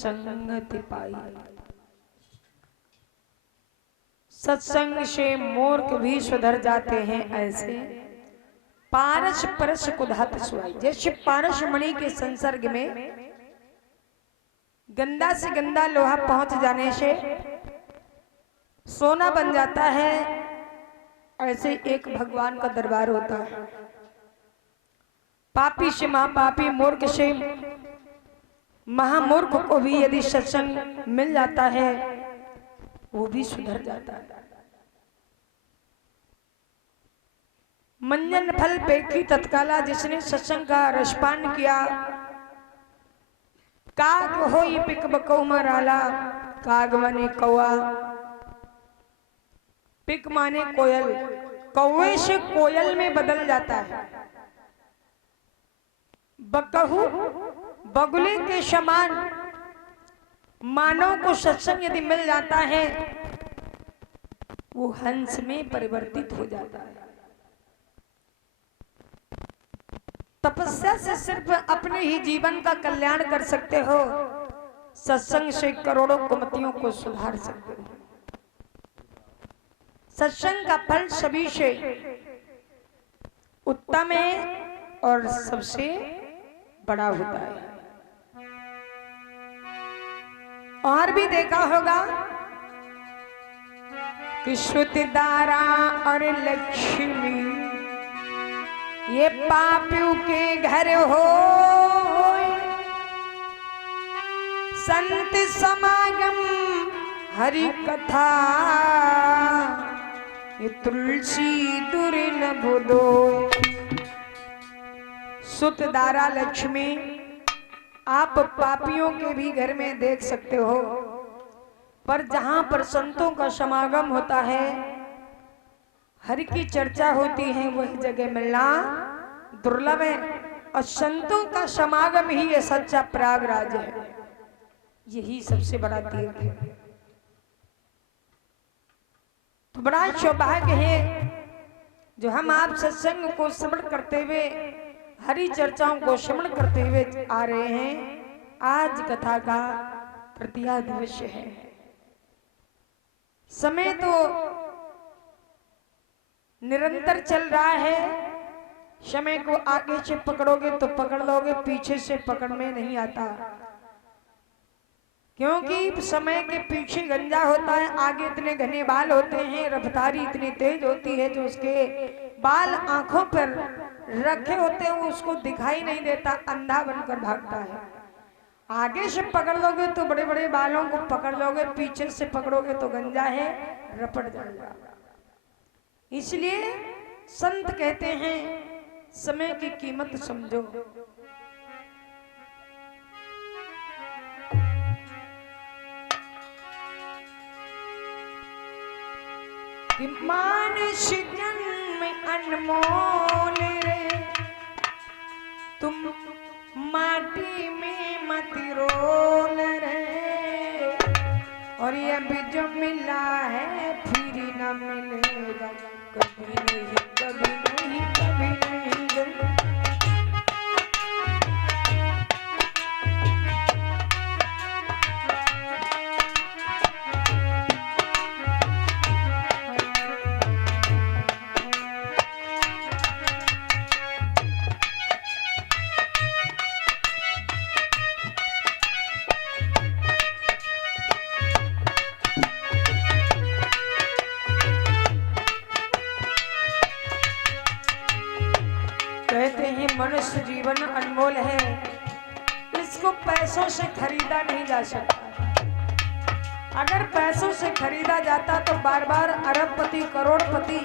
संगति पाई। सत्संग से मूर्ख भी सुधर जाते हैं। ऐसे पारस परस कुधात सुहाई। जैसे पारस मणि के संसर्ग में गंदा से गंदा लोहा पहुंच जाने से सोना बन जाता है, ऐसे एक भगवान का दरबार होता है। पापी से महापापी, मूर्ख से महामूर्ख को भी यदि सत्संग मिल जाता है वो भी सुधर जाता है। मंजन फल पेखी तत्काला, जिसने सत्संग का रसपान किया। काग होई पिक बकौ मराला, काग माने कौआ, पिक माने कोयल, कौवे से कोयल में बदल जाता है। बकहू बगुले के समान मानव को सत्संग यदि मिल जाता है वो हंस में परिवर्तित हो जाता है। तपस्या से सिर्फ अपने ही जीवन का कल्याण कर सकते हो, सत्संग से करोड़ों कुमतियों को सुधार सकते हो। सत्संग का फल सभी से उत्तम है और सबसे बड़ा होता है। और भी देखा होगा कि श्रुति दारा और लक्ष्मी ये पापियों के घर हो। संत समागम हरि कथा, ये तुलसी दूर न बुदो। सुत दारा लक्ष्मी आप पापियों के भी घर में देख सकते हो, पर जहां पर संतों का समागम होता है, हरि की चर्चा होती है, वही जगह मिलना दुर्लभ है। और संतों का समागम ही ये सच्चा प्रयागराज है, यही सबसे बड़ा तीर्थ है। तो बड़ा सौभाग्य है जो हम आप सत्संग को श्रवण करते हुए, हरि चर्चाओं को श्रवण करते हुए आ रहे हैं। आज कथा का तृतीया दिवस है। समय तो निरंतर चल रहा है। समय को आगे से पकड़ोगे तो पकड़ लोगे, पीछे से पकड़ में नहीं आता, क्योंकि समय के पीछे गंजा होता है, आगे इतने घने बाल होते हैं, रफ्तारी इतनी तेज होती है, जो उसके बाल आंखों पर रखे होते हैं वो उसको दिखाई नहीं देता, अंधा बनकर भागता है। आगे से पकड़ लोगे तो बड़े बड़े बालों को पकड़ लोगे, पीछे से पकड़ोगे तो गंजा है, रपट जाएगा। इसलिए संत कहते हैं समय की कीमत समझो। कि मानुष जन्म अनमोल रे, तुम माटी में मत रोल रे, और ये अभी जो मिला है फिर न मिलेगा, कभी नहीं कभी नहीं कभी नहीं। कहते हैं मनुष्य जीवन अनमोल है, इसको पैसों से खरीदा नहीं जा सकता। अगर पैसों से खरीदा जाता तो बार बार अरबपति करोड़पति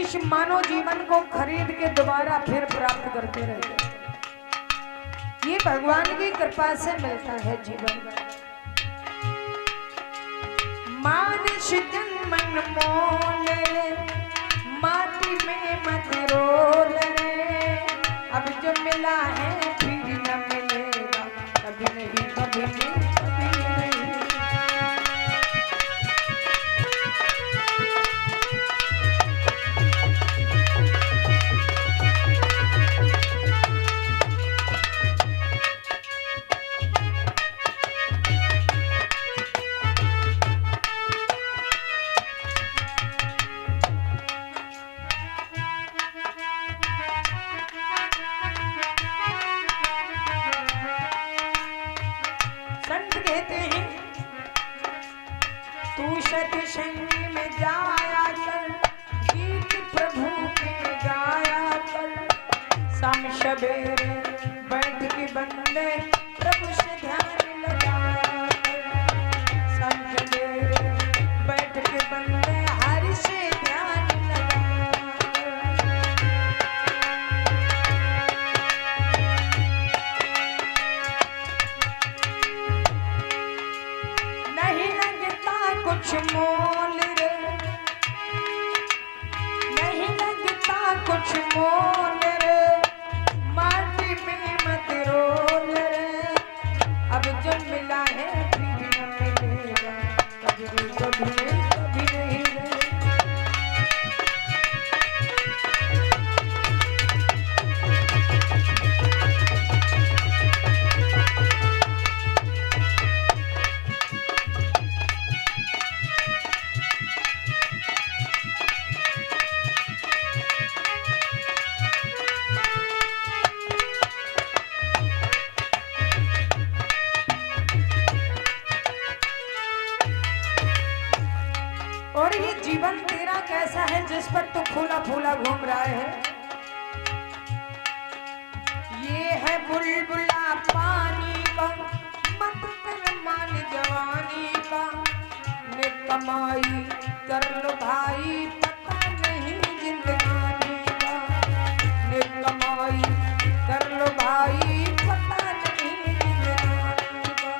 इस मानव जीवन को खरीद के दोबारा फिर प्राप्त करते रहते। ये भगवान की कृपा से मिलता है जीवन। मानुष जन्म अनमोल, माटी में मत रोल रे, अब जो मिला है फिर न मिलेगा, कभी नहीं कभी नहीं कभी नहीं। सत्संग में जाया कर, गीत प्रभु के गाया कर। शाम सवेरे बैठ के बंदे प्रभु से ध्यान लगाया कर। शाम सवेरे बैठ के बंदे हरि से ध्यान लगाया कर। नहीं लगता कुछ मोल रे, नहीं लगता कुछ मोल रे, माटी में मत रोल रे। अब जो मिला है फिर न मिलेगा, कभी कभी नहीं रे। और ये जीवन तेरा कैसा है जिस पर तू फूला फूला घूम रहा है। ये है बुलबुला पानी का, मत कर मान जवानी का। ने कमाई कर लो भाई, पता नहीं जिंदगानी का। ने कमाई कर लो भाई, पता नहीं जिंदगानी का।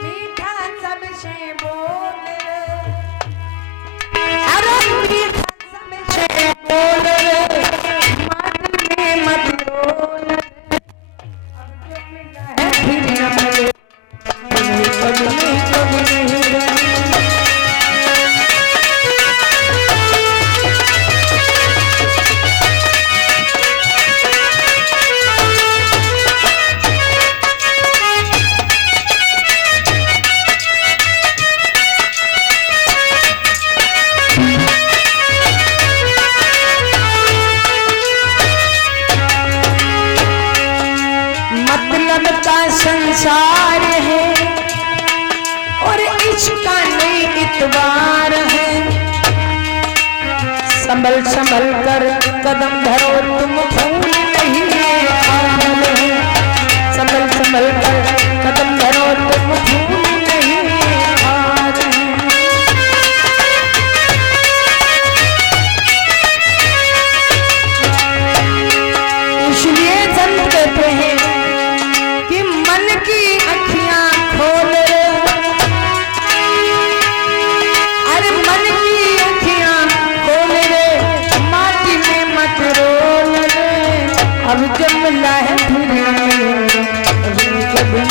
मीठा सबसे बोल रे, अरे मीठा सबसे बोल रे, माटी में मत रोल रे। अब जो मिला है फिर न मिले, कभी नहीं रे। मतलब का संसार है और इसका नहीं इतबार है। संभल संभल कर कदम धरो, तुम फूल नहीं हाल है। संभल संभल कर कदम धरो, तुम फूल नहीं हाल है। इसलिए संत कहते हैं कि मन की अखियां खोल रे, अरे मन की अखियां खोल रे, माटी में मत रोल रे। अब जब मिला है फिर कभी कभी।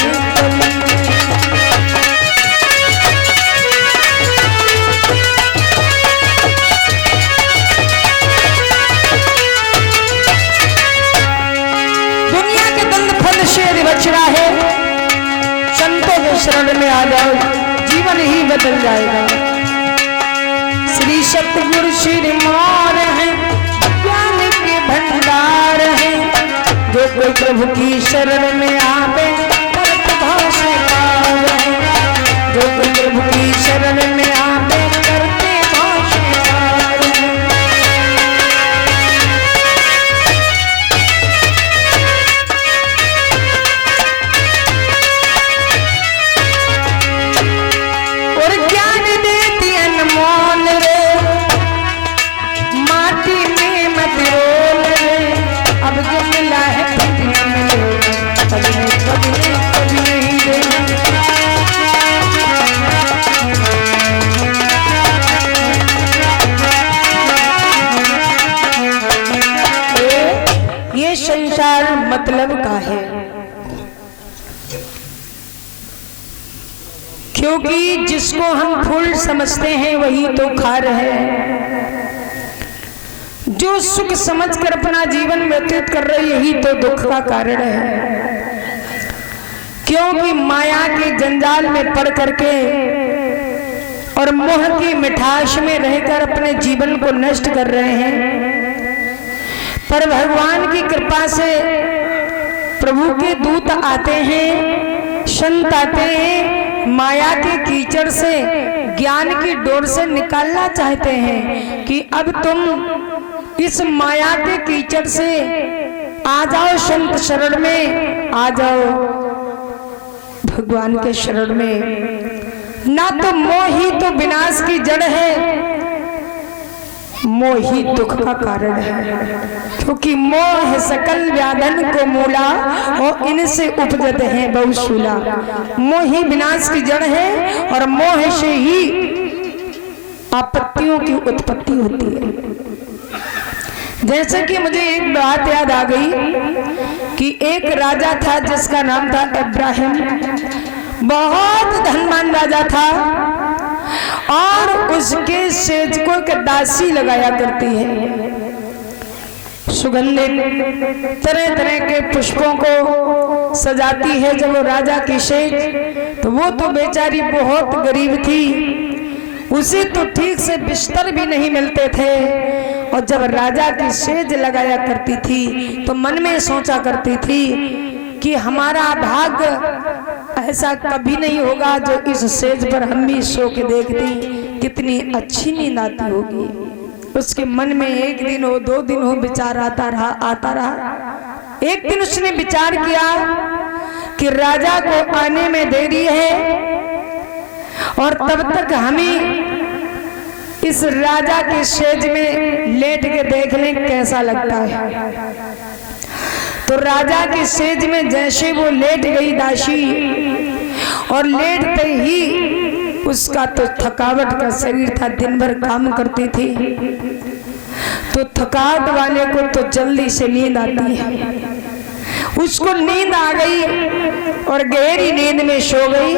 दुनिया के दंड फल से बचना है, संतों के शरण में आ जाओ, जीवन ही बदल जाएगा। श्री सतगुरु श्रीमान है, ज्ञान के भंडार है। जो कोई प्रभु की शरण में आवे, करत भाव से पार है। जो कोई प्रभु की शरण में आवे, करते भाव से पार है। और ज्ञान देती अनमोल रे, माटी में मत रोल रे। अब जो मिला है फिर न मिलेगा, कभी नहीं देगा। ये संसार मतलब का है, क्योंकि जिसको हम फूल समझते हैं वही तो खार है। जो सुख समझकर अपना जीवन व्यतीत कर रहे यही तो दुख का कारण है। क्योंकि माया के जंजाल में पड़ करके और मोह की मिठास में रहकर अपने जीवन को नष्ट कर रहे हैं। पर भगवान की कृपा से प्रभु के दूत आते हैं, संत आते हैं, माया के कीचड़ से, ज्ञान की डोर से निकालना चाहते हैं कि अब तुम इस माया के कीचड़ से आ जाओ, संत शरण में आ जाओ, भगवान के शरण में। ना तो मोह ही तो विनाश की जड़ है, मोह ही दुख का कारण है, क्योंकि मोह है सकल व्याधन को मूला और इनसे उपजत है बहुशूला। मोह ही विनाश की जड़ है और मोह से ही आपत्तियों की उत्पत्ति होती है। जैसे कि मुझे एक बात याद आ गई कि एक राजा था जिसका नाम था इब्राहिम, बहुत धनवान राजा था और उसके सेज को एक दासी लगाया करती है, सुगंधित तरह तरह के पुष्पों को सजाती है। जब वो राजा की सेज, तो वो तो बेचारी बहुत गरीब थी, उसे तो ठीक से बिस्तर भी नहीं मिलते थे, और जब राजा की सेज लगाया करती थी तो मन में सोचा करती थी कि हमारा भाग्य ऐसा कभी नहीं होगा जो इस सेज पर हम भी सो के देखती, कितनी अच्छी नींद आती होगी। उसके मन में एक दिन हो, 2 दिन हो, विचार आता रहा। एक दिन उसने विचार किया कि राजा को आने में देरी है और तब तक हमें इस राजा के सेज में लेट के देख लें कैसा लगता है। तो राजा के सेज में जैसे वो लेट गई दासी, और लेटते ही उसका तो थकावट का शरीर था, दिन भर काम करती थी, तो थकावट वाले को तो जल्दी से नींद आती है। उसको नींद आ गई और गहरी नींद में सो गई।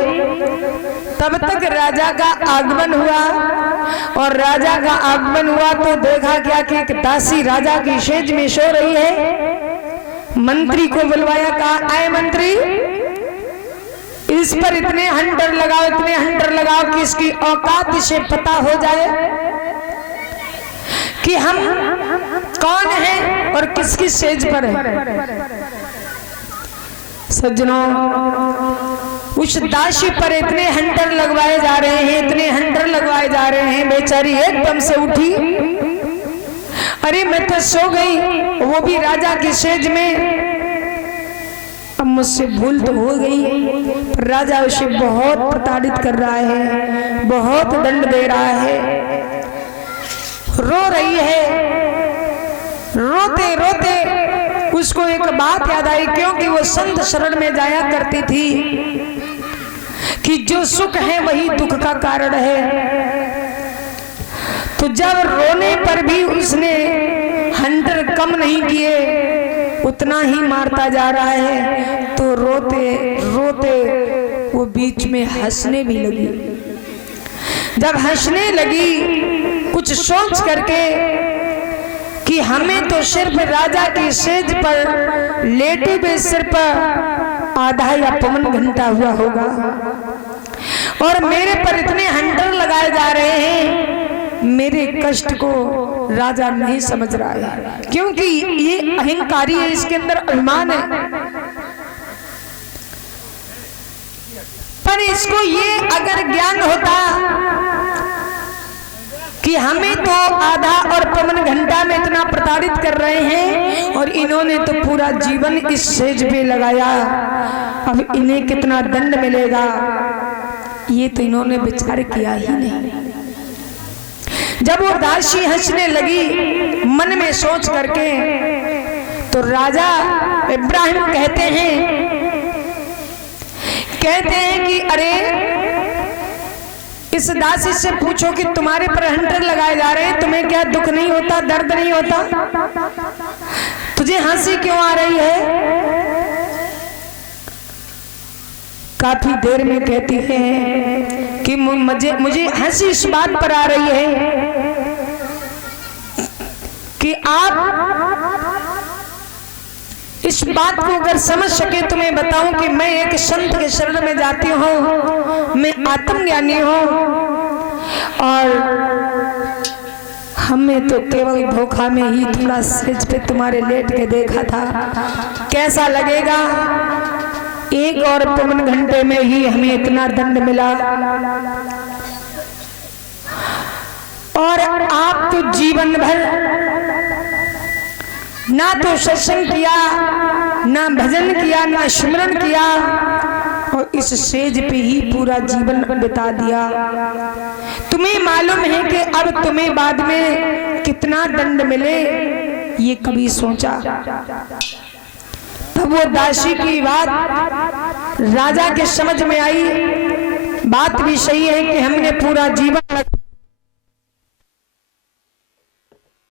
तब तक राजा का आगमन हुआ, और राजा का आगमन हुआ तो देखा क्या कि एक दासी राजा की सेज में सो रही है। मंत्री को बुलवाया, कहा आए मंत्री, इस पर इतने हंटर लगाओ, इतने हंटर लगाओ कि इसकी औकात इसे पता हो जाए कि हम कौन हैं और किसकी सेज पर है। सज्जनों, उस दासी पर इतने हंटर लगवाए जा रहे हैं, इतने हंटर लगवाए जा रहे हैं, बेचारी एकदम से उठी, अरे मैं तो सो गई, वो भी राजा की सेज में। अब मुझसे भूल तो हो गई, पर राजा उसे बहुत प्रताड़ित कर रहा है, बहुत दंड दे रहा है, रो रही है। रोते रोते उसको एक बात याद आई, क्योंकि वो संत शरण में जाया करती थी कि जो सुख है वही दुख का कारण है। तो जब रोने पर भी उसने हंटर कम नहीं किए, उतना ही मारता जा रहा है, तो रोते रोते वो बीच में हंसने भी लगी। जब हंसने लगी, कुछ सोच करके कि हमें तो सिर्फ राजा की सेज पर लेटे हुए सिर पर आधा या पौन घंटा हुआ होगा, और मेरे पर इतने हंटर लगाए जा रहे हैं। मेरे कष्ट को राजा नहीं समझ रहा है, क्योंकि ये अहंकारी है, इसके अंदर अभिमान है। पर इसको ये अगर ज्ञान होता कि हमें तो आधा और पौन घंटा में इतना प्रताड़ित कर रहे हैं और इन्होंने तो पूरा जीवन इस सेज पे लगाया, अब इन्हें कितना दंड मिलेगा, ये तो इन्होंने विचार किया ही नहीं। जब वो दासी हंसने लगी मन में सोच करके, तो राजा इब्राहिम कहते हैं कि अरे इस दासी से पूछो कि तुम्हारे पर हंटर लगाए जा रहे हैं, तुम्हें क्या दुख नहीं होता, दर्द नहीं होता, तुझे हंसी क्यों आ रही है? काफी देर में कहती है कि मुझे हंसी इस बात पर आ रही है कि आप इस बात को अगर समझ सके तो मैं बताऊं कि मैं एक संत के शरण में जाती हूँ, मैं आत्मज्ञानी हूँ, और हमें तो केवल धोखा में ही थोड़ा सेज पे तुम्हारे लेट के देखा था, कैसा लगेगा? 1 और पवन घंटे में ही हमें इतना दंड मिला, और आप तो जीवन भर ना तो सत्संग किया, ना भजन किया, ना स्मरण किया, और इस सेज पे ही पूरा जीवन बिता दिया। तुम्हें मालूम है कि अब तुम्हें बाद में कितना दंड मिले, ये कभी सोचा? तब वो दासी की बात राजा के समझ में आई। बात भी सही है कि हमने पूरा जीवन